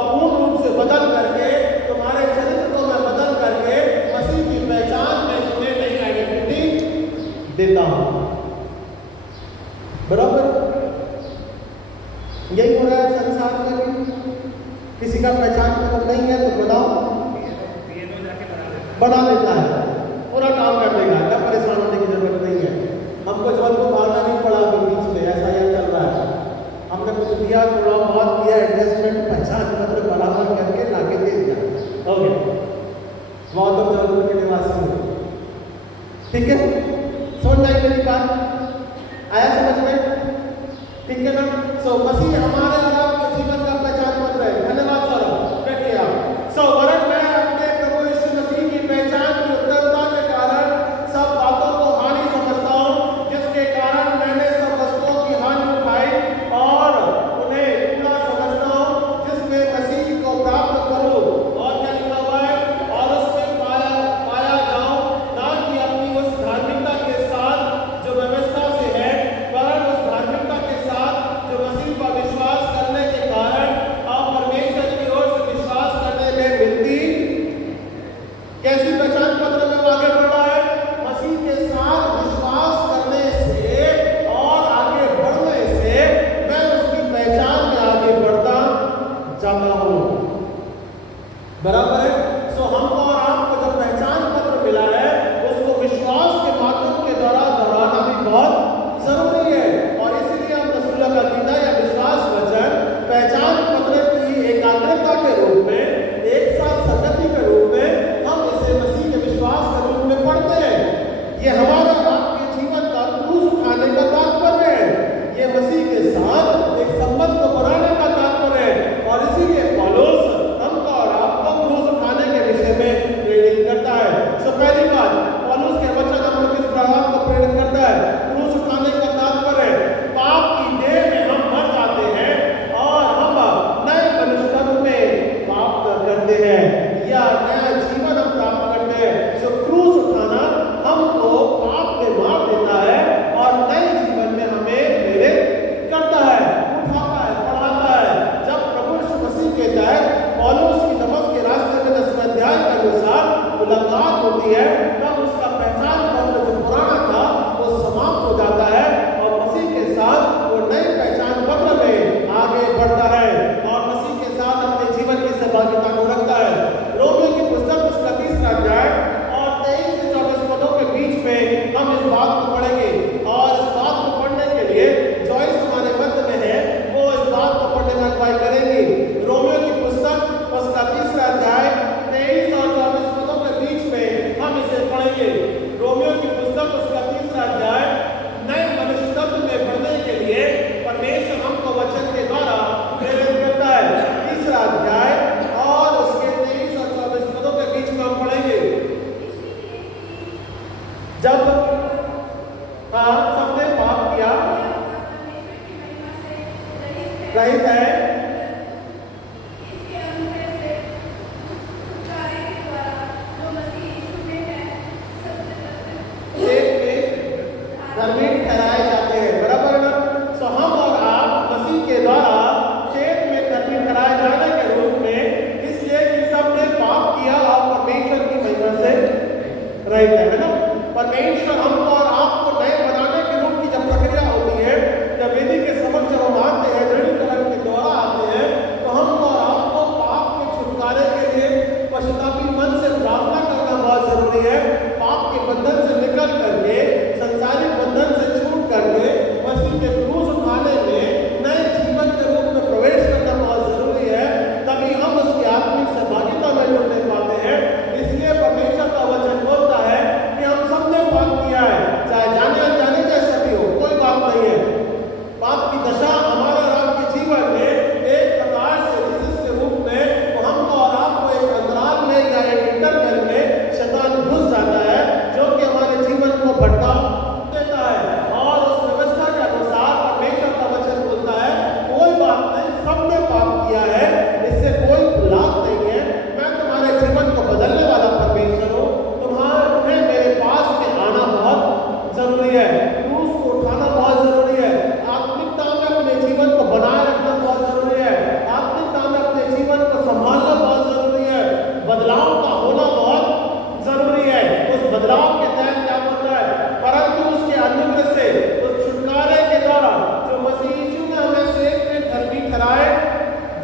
पूर्ण रूप से बदल करके, तुम्हारे चरित्र को मैं बदल करके मसीह की पहचान में तुम्हें नई आइडेंटिटी देता हूं। बराबर यही हो रहा है संसार में भी। किसी का पहचान पत्र नहीं है तो बताओ बना देता है, पूरा काम कर देगा, क्या परेशान होने की जरूरत नहीं है। हमको जब को भागना नहीं पड़ा अभी बीच में, ऐसा यह चल रहा है। हमने कुछ दिया, थोड़ा बहुत किया, एडजस्टमेंट, पहचान पत्र बराबर करके लाके दे दिया, हो गया, बहुत और जरूरत के निवासी हो। ठीक है, समझ आई मेरी बात? आया समझ में? ठीक है ना? सो मसीह हमारे और आपके जीवन का पहचान पत्र है। धन्यवाद सर, बैठिए आप। सो वरन मैं अपने प्रभु यीशु मसीह की पहचान की उत्तरता के कारण सब बातों को हानि समझता हूँ, जिसके कारण मैंने सब वस्तुओं की हानि उठाई और उन्हें पूरा समझता हूँ, जिसमें मसीह को प्राप्त करूँ। और क्या लिखा हुआ है? और उसमें पाया जाऊँ, ना कि अपनी उस धार्मिक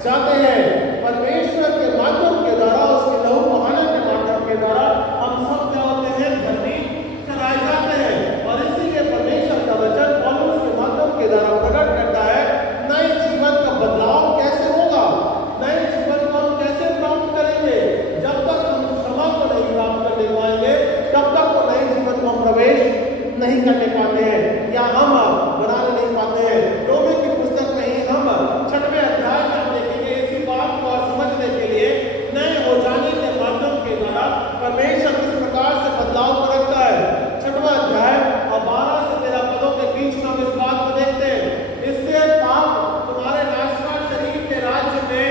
चाहते हैं परमेश्वर के माध्यम के द्वारा, उसके लहू बहाने के माध्यम के द्वारा हम सब क्या होते हैं, धर्मी कराए जाते हैं। और इसीलिए परमेश्वर का वचन पौलुस के माध्यम के द्वारा प्रकट करता है नए जीवन का बदलाव कैसे होगा, नए जीवन को हम कैसे प्राप्त करेंगे। जब तक हम क्षमा को नहीं प्राप्त करने पाएंगे तब तक वो नए जीवन को हम प्रवेश नहीं करने पाते हैं या हम बनाने नहीं पाते हैं। रोमी की पुस्तक में ही हम 6वें अध्याय में हम देखेंगे इसी बात को समझने के लिए नए हो जाने के माध्यम के द्वारा परमेश्वर किस प्रकार से बदलाव को रखता है। 6वां अध्याय और 12 से 13 पदों के बीच में हम इस बात को देखते हैं। इससे पाप तुम्हारे नाशवान शरीर के राज्य में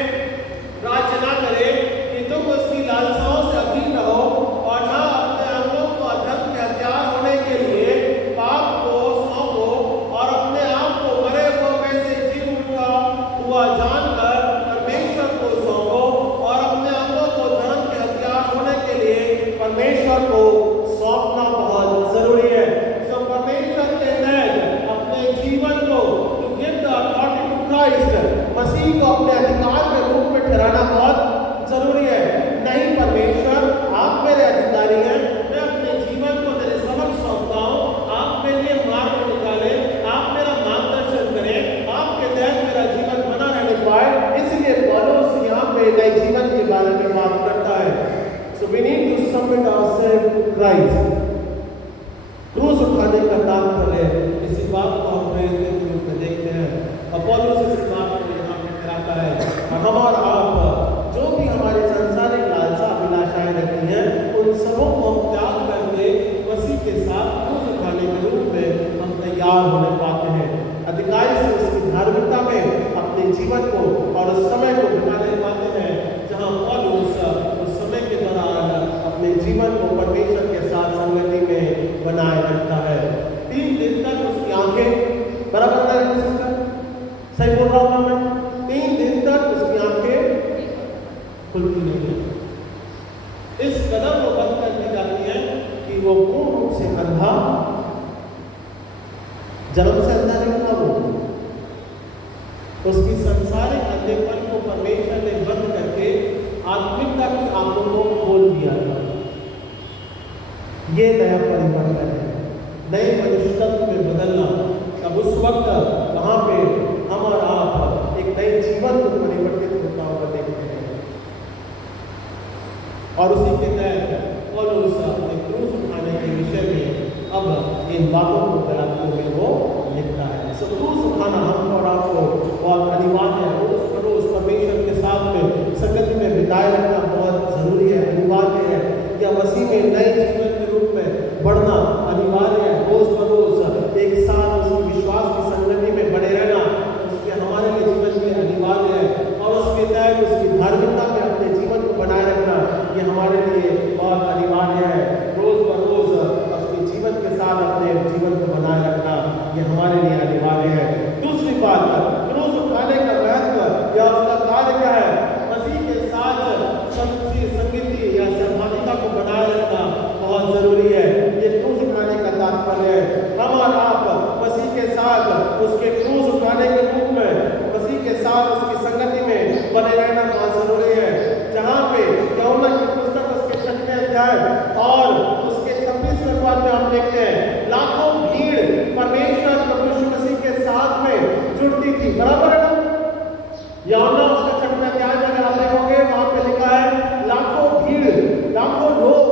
राज्य ना करे कि तुम उसकी लालसाओं से अधीन रहो और ना अपने अंगों को अधर्म के हथियार होने के लिए पाप को सौंपो और अपने आप को मरे हुए में से जी उठा हुआ जानकर परमेश्वर को सौंपो और अपने अंगों को धर्म के हथियार होने के लिए परमेश्वर को सौंपना बहुत जरूरी है। सो परमेश्वर के तहत अपने जीवन को to give the authority to Christ, मसीह को अपने अधिकार के रूप में ठहराना बहुत जरूरी है। नहीं परमेश्वर आप मेरे अधिकारी हैं, मैं अपने जीवन को तेरे समक्ष सौंपता हूँ, आप मेरे लिए मार्ग निकालें, आप मेरा मार्गदर्शन करें, आपके तहत मेरा जीवन बना रहने पाए। इसलिए पौलुस यहाँ पे नए जीवन के बारे में बात करता है। So we need to submit ourselves to Christ. क्रूस उठाने का तात्पर्य इसी बात को हम प्रेरित के रूप में देखते हैं। और पौलुस इस बात को यहाँ पे कराता है हम और आप जो भी हमारी सांसारिक लालसा अभिलाषाएं रहती हैं उन सबों को हम त्याग करके मसीह के साथ क्रूस उठाने के रूप में हम तैयार होने पाते हैं। अधिकारी से उसकी धार्मिकता में अपने जीवन को और उस समय को बिताने पाते हैं जहाँ पौलुस उस समय के दौरान अपने जीवन को परमेश्वर के साथ संगति में बनाए रखता है। 3 दिन तक उसकी आंखें बराबर है, सही बोल रहा हूँ मैं, 3 दिन तक उसकी आंखें खुलती नहीं है। इस कदम को बंद कर दी जाती है कि वो पूर्ण रूप से अंधा, जन्म से अंधा नहीं था वो, उसकी संसारिक अंधेपन को परमेश्वर ने बंद करके आत्मिकता की आंखों को खोल दिया था। ये नया परिवर्तन है, नए मनुष्यत्व में बदलना। तब उस वक्त वहां पे हम और आप एक नए जीवन को परिवर्तित होता हुआ देखते हैं। और उसी के तहत पौलुस अपने क्रूस उठाने के विषय में अब इन बातों को कराते हुए वो लिखता है। सो क्रूस उठाना हम और आपको बहुत अनिवार्य है। रोज बरोज परमेश्वर के साथ में संगति में बिताए रखना बहुत जरूरी है, अनिवार्य है। या मसीह में नए जीवन के रूप में बढ़ना अनिवार्य है। रोज बरोज एक साथ उसकी विश्वास की संगति में बने रहना उसके हमारे लिए जीवन में अनिवार्य है। और उसके तहत उसकी धार्मिकता में अपने जीवन को बनाए रखना ये हमारे लिए बहुत अनिवार्य है। रोज बरोज अपने जीवन के साथ अपने जीवन को बनाए रखना ये हमारे लिए अनिवार्य है। दूसरी बात, क्रूस उठाने का महत्व या उसका कार्य क्या है? मसीह के साथ संगति या सहभागिता को बनाए रखना बहुत जरूरी है। ये क्रूस उठाने का तात्पर्य है। हम और आप मसीह के साथ उसके क्रूस उठाने के रूप में मसीह के साथ उसकी संगति में बने रहना बहुत जरूरी है। जहाँ पे यूहन्ना की पुस्तक उसके 6वें अध्याय और उसके 26वें पद में हम देखते हैं लाखों भीड़ परमेश्वर प्रभु यीशु मसीह के साथ में जुड़ती थी। बराबर है ना? यूहन्ना उसका 6वें अध्याय में अगर आप देखोगे वहां पे लिखा है लाखों भीड़, लाखों लोग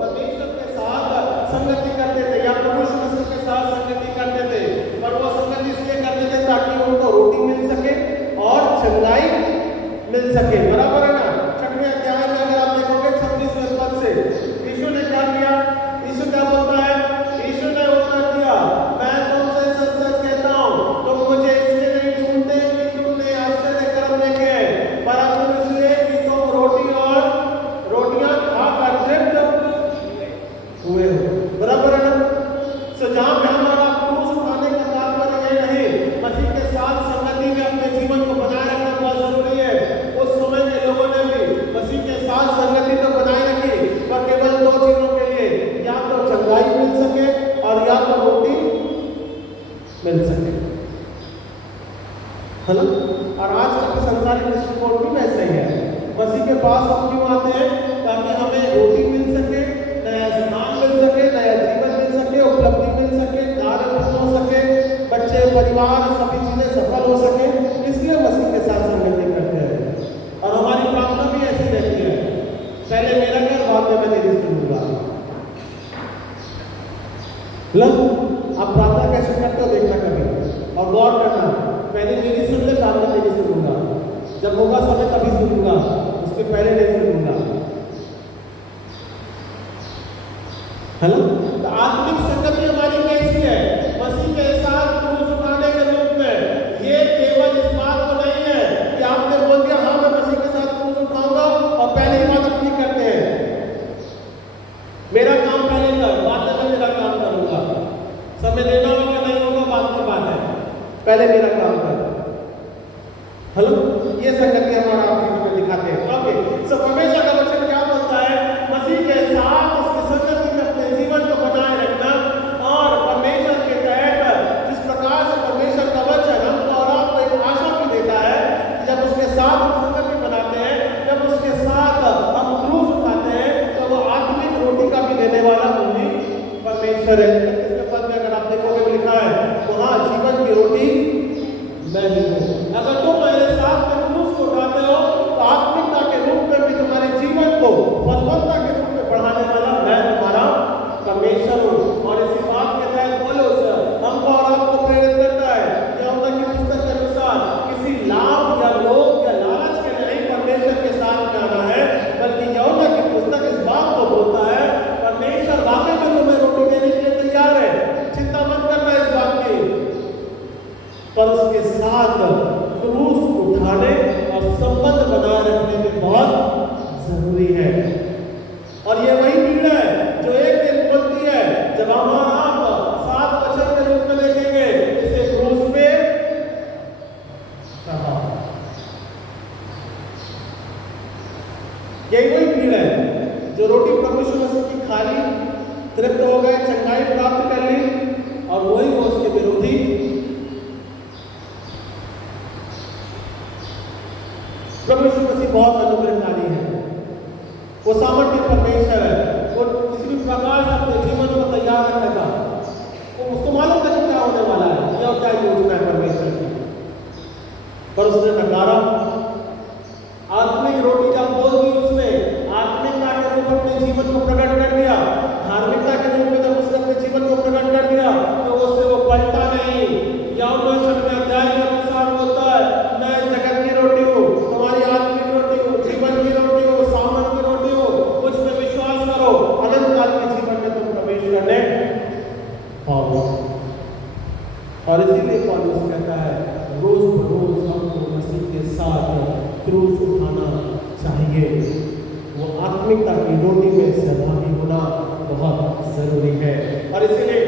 परमेश्वर के साथ संगति करते थे या प्रभु यीशु मसीह के साथ संगति करते थे। पर वो संगति इसलिए करते थे ताकि उनको रोटी मिल सके और चंगाई मिल सके। बराबर है ना? 6वें अध्याय में अगर आप देखोगे 26वें पद से यीशु ने क्या किया? यीशु क्या बोलता है? यीशु ने उत्तर दिया, मैं तुमसे सच सच कहता हूँ तुम मुझे इसलिए नहीं ढूंढते कि तुमने आश्चर्य कर्म देखे हैं, परंतु इसलिए कि तुम रोटियां खाकर तृप्त हुए हो। बराबर है ना? सो जहाँ पे हमारा क्रूस उठाने का तात्पर्य ये नहीं, मसीह के साथ संगति में अपने जीवन को बनाए रखना बहुत जरूरी है। उस समय पास हम क्यों आते हैं? ताकि हमें रोटी मिल सके, नया स्थान मिल सके, नया जीवन मिल सके, उपलब्धि मिल सके, कार्य पूर्ण हो सके, बच्चे, परिवार, सभी चीजें सफल हो सके। इसलिए मसीह के साथ संगति करते हैं। और हमारी प्रार्थना भी ऐसी रहती है, पहले मेरा घर, बाद में मैं तेरी सुनूंगा। आप प्रार्थना कैसे करते हो देखना कभी, और गौर करना, पहले मेरी सुन ले, बाद में तेरी सुनूंगा। जब होगा समय तभी सुनूंगा, उसके पहले नहीं सुनूंगा। हेलो, तो आत्मिक संगति हमारी कैसी है? मसीह के साथ क्रूस उठाने के रूप में। ये केवल इस बात को नहीं है कि आपने बोल दिया हाँ मैं मसीह के साथ क्रूस उठाऊंगा और पहले ही बात अपनी करते हैं, मेरा काम पहले कर, बाद में मैं मेरा काम करूंगा। समय देना होगा नहीं होगा बात की बात है, पहले मेरा काम कर। हेलो, ये संगति हमारा आप में दिखाते हैं। ओके, सो परमेश्वर का वचन क्या बोलता है? मसीह के साथ उसके संगति में अपने जीवन को बनाए रखना, और परमेश्वर के तहत जिस प्रकार से परमेश्वर का वचन हमको और आपको एक आशा भी देता है कि जब उसके साथ हम संगति बनाते हैं, जब उसके साथ हम क्रूस उठाते हैं, तो वो आत्मिक रोटी का भी देने वाला वही परमेश्वर है। इसके पद में अगर आप देखोगे लिखा है, तो हाँ, जीवन की रोटी मैं ही हूँ। अगर तुम मेरे साथ में क्रूस को उठाते हो, तो आत्मिकता के रूप में भी तुम्हारे जीवन को फलवत्ता के रूप में बढ़ाने वाला मैं तुम्हारा परमेश्वर हूँ। और इसी बात के तहत पौलुस हमको और आपको प्रेरित करता है कि यूहन्ना की पुस्तक के अनुसार किसी लाभ या लोभ या लालच के लिए नहीं परमेश्वर के साथ में आना है, बल्कि यूहन्ना की पुस्तक इस बात को बोलता है, परमेश्वर वाकई में तुम्हें रोटी देने के लिए तैयार है, चिंता मत करना इस बात की, पर उसके साथ क्रूस उठाने और संबंध बनाए रखने में बहुत जरूरी है। और ये वही भीड़ है जो एक दिन बोलती है, जब हम आप 7 वचन के रूप में देखेंगे, इसे क्रूस पे चढ़ा। यही वही भीड़ है जो रोटी प्रभु यीशु मसीह की खा ली, तृप्त हो गए, चंगाई प्राप्त कर ली, और वही वो उसके विरोधी प्रभु यीशु मसीह बहुत अनुग्रहकारी है, वो सामर्थ्य परमेश्वर है, वो किसी भी प्रकार से अपने जीवन को तैयार रखेगा। वो उसको मालूम नहीं क्या होने वाला है या क्या योजना है परमेश्वर की, पर उसने नकारा। आत्मिक रोटी जब बोल दी उसने, आत्मिकता के रूप में अपने जीवन को प्रकट कर दिया, धार्मिकता के रूप में जब उसने अपने जीवन को प्रकट कर दिया, तो उससे वो पलटा नहीं। यूहन्ना 6वें अध्याय के अनुसार बोलता है, मैं जगत की रोटी हूँ, तुम्हारी आत्मिक रोटी हूँ, जीवन की रोटी हूँ, सामर्थ की रोटी हूँ, मुझ में विश्वास करो, अनंत काल के जीवन में तुम प्रवेश करने पाओगे। और इसीलिए पौलुस कहता है, रोज बरोज हमको मसीह के साथ क्रूस उठाना चाहिए। वो आत्मिकता की रोटी में सहभागी होना बहुत जरूरी है। और इसीलिए